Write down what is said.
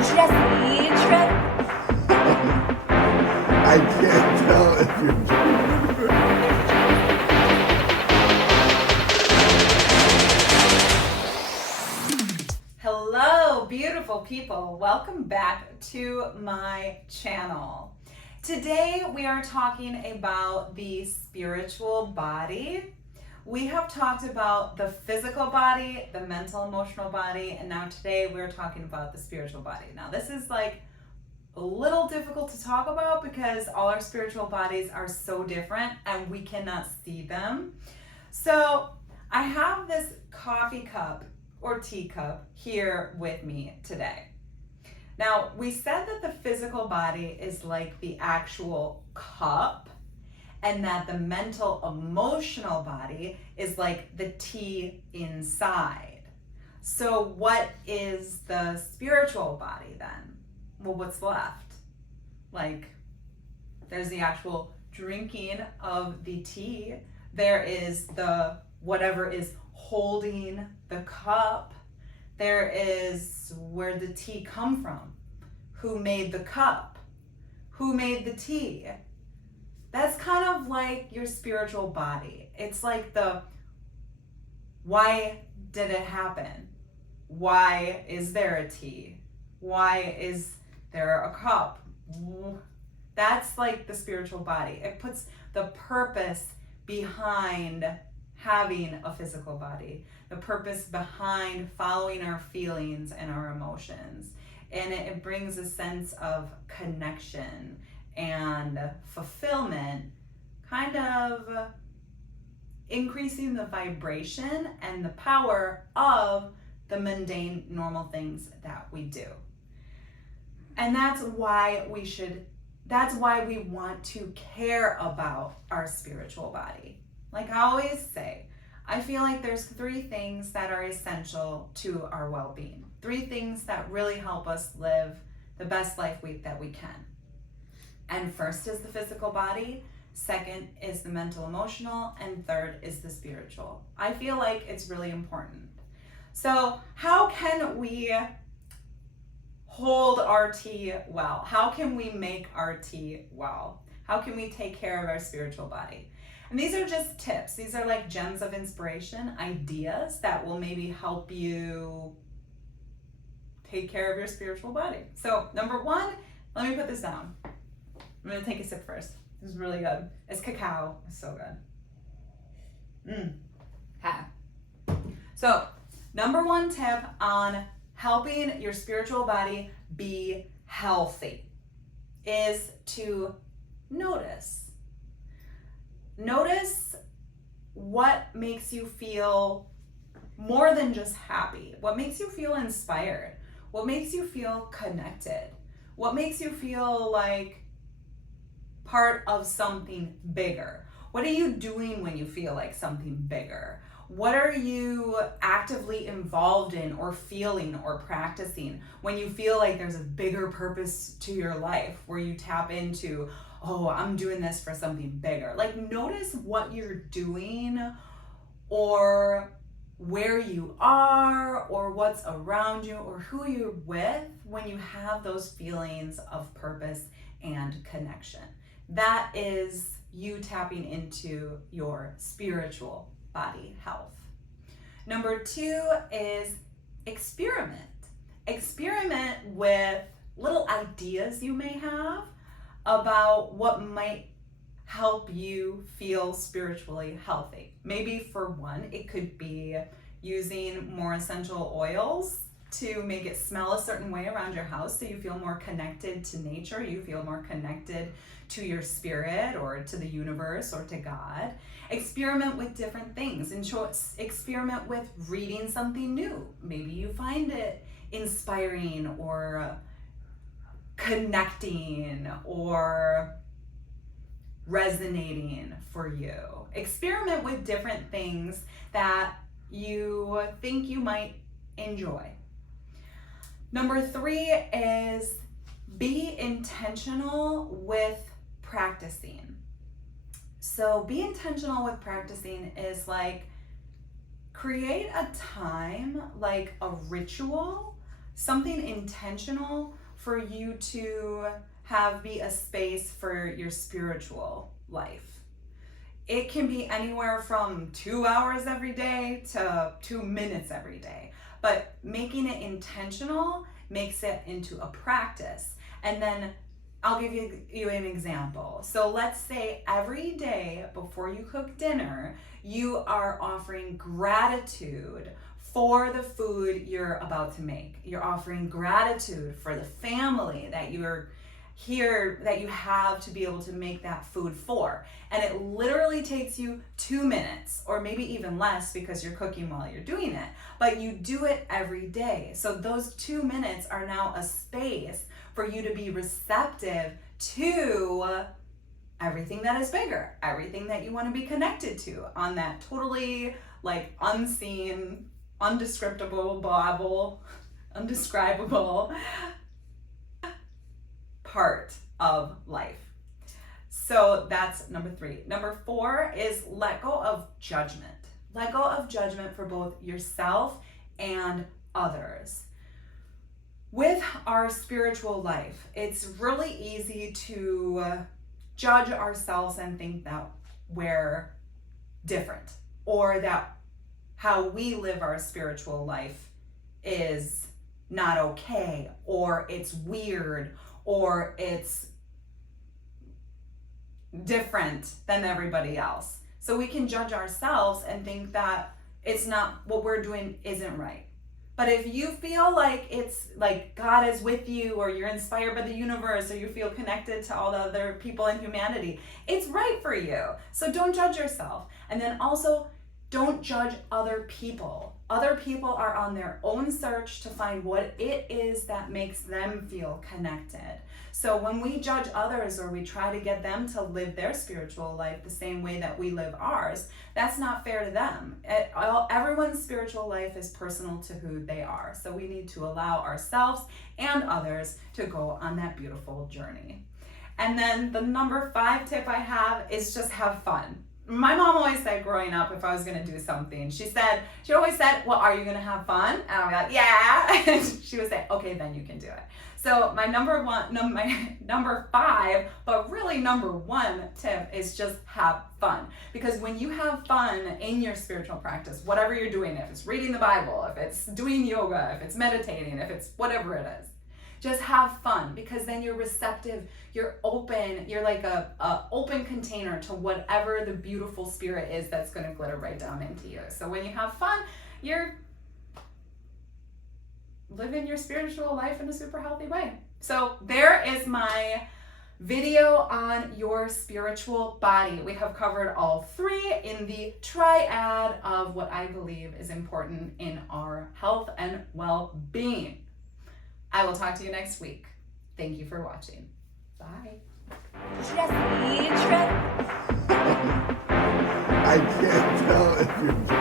Jesse Trent. I can't tell if you're Hello, beautiful people. Welcome back to my channel. Today we are talking about the spiritual body. We have talked about the physical body, the mental, emotional body, and now today we're talking about the spiritual body. Now this is like a little difficult to talk about because all our spiritual bodies are so different and we cannot see them. So I have this coffee cup or teacup here with me today. Now, we said that the physical body is like the actual cup and that the mental, emotional body is like the tea inside. So what is the spiritual body then? Well, what's left? Like, there's the actual drinking of the tea. There is the whatever is holding the cup. There is where the tea come from. Who made the cup? Who made the tea? That's kind of like your spiritual body. It's like the why did it happen? Why is there a tea? Why is there a cup? That's like the spiritual body. It puts the purpose behind having a physical body, the purpose behind following our feelings and our emotions. And it brings a sense of connection and fulfillment, kind of increasing the vibration and the power of the mundane, normal things that we do. And that's why we want to care about our spiritual body. Like I always say, I feel like there's 3 things that are essential to our well-being. 3 things that really help us live the best life that we can. And first is the physical body, second is the mental, emotional, and third is the spiritual. I feel like it's really important. So how can we hold our tea well? How can we make our tea well? How can we take care of our spiritual body? And these are just tips. These are like gems of inspiration, ideas that will maybe help you take care of your spiritual body. So number 1, let me put this down. I'm gonna take a sip first. This is really good. It's cacao. It's so good. Ha. So number 1 tip on helping your spiritual body be healthy is to notice. Notice what makes you feel more than just happy, what makes you feel inspired, what makes you feel connected, what makes you feel like part of something bigger. What are you doing when you feel like something bigger? What are you actively involved in or feeling or practicing when you feel like there's a bigger purpose to your life where you tap into, oh, I'm doing this for something bigger. Like notice what you're doing or where you are or what's around you or who you're with when you have those feelings of purpose and connection. That is you tapping into your spiritual body health. Number 2 is experiment. Experiment with little ideas you may have about what might help you feel spiritually healthy. Maybe for one, it could be using more essential oils to make it smell a certain way around your house so you feel more connected to nature, you feel more connected to your spirit or to the universe or to God. Experiment with different things. In short, experiment with reading something new. Maybe you find it inspiring or connecting or resonating for you. Experiment with different things that you think you might enjoy. Number 3 is be intentional with practicing. So be intentional with practicing is like create a time, like a ritual, something intentional for you to have be a space for your spiritual life. It can be anywhere from 2 hours every day to 2 minutes every day. But making it intentional makes it into a practice. And then I'll give you an example. So let's say every day before you cook dinner, you are offering gratitude for the food you're about to make. You're offering gratitude for the family that you're here, that you have to be able to make that food for. And it literally takes you 2 minutes, or maybe even less because you're cooking while you're doing it, but you do it every day. So those 2 minutes are now a space for you to be receptive to everything that is bigger, everything that you want to be connected to on that totally like unseen, undescriptible, undescribable part of life. So that's number 3. Number 4 is let go of judgment. Let go of judgment for both yourself and others. With our spiritual life, it's really easy to judge ourselves and think that we're different, or that how we live our spiritual life is not okay, or it's weird, or it's different than everybody else. So we can judge ourselves and think that it's not, what we're doing isn't right. But if you feel like it's like God is with you, or you're inspired by the universe, or you feel connected to all the other people in humanity, it's right for you. So don't judge yourself. And then also, don't judge other people. Other people are on their own search to find what it is that makes them feel connected. So when we judge others, or we try to get them to live their spiritual life the same way that we live ours, that's not fair to them. Everyone's spiritual life is personal to who they are. So we need to allow ourselves and others to go on that beautiful journey. And then the number 5 tip I have is just have fun. My mom always said growing up, if I was going to do something, she always said, well, are you going to have fun? And I'm like, yeah. And she would say, okay, then you can do it. So my number 5, but really number 1 tip is just have fun. Because when you have fun in your spiritual practice, whatever you're doing, if it's reading the Bible, if it's doing yoga, if it's meditating, if it's whatever it is, just have fun, because then you're receptive, you're open, you're like a open container to whatever the beautiful spirit is that's going to glitter right down into you. So when you have fun, you're living your spiritual life in a super healthy way. So there is my video on your spiritual body. We have covered all 3 in the triad of what I believe is important in our health and well-being. I will talk to you next week. Thank you for watching. Bye. I can't tell if you're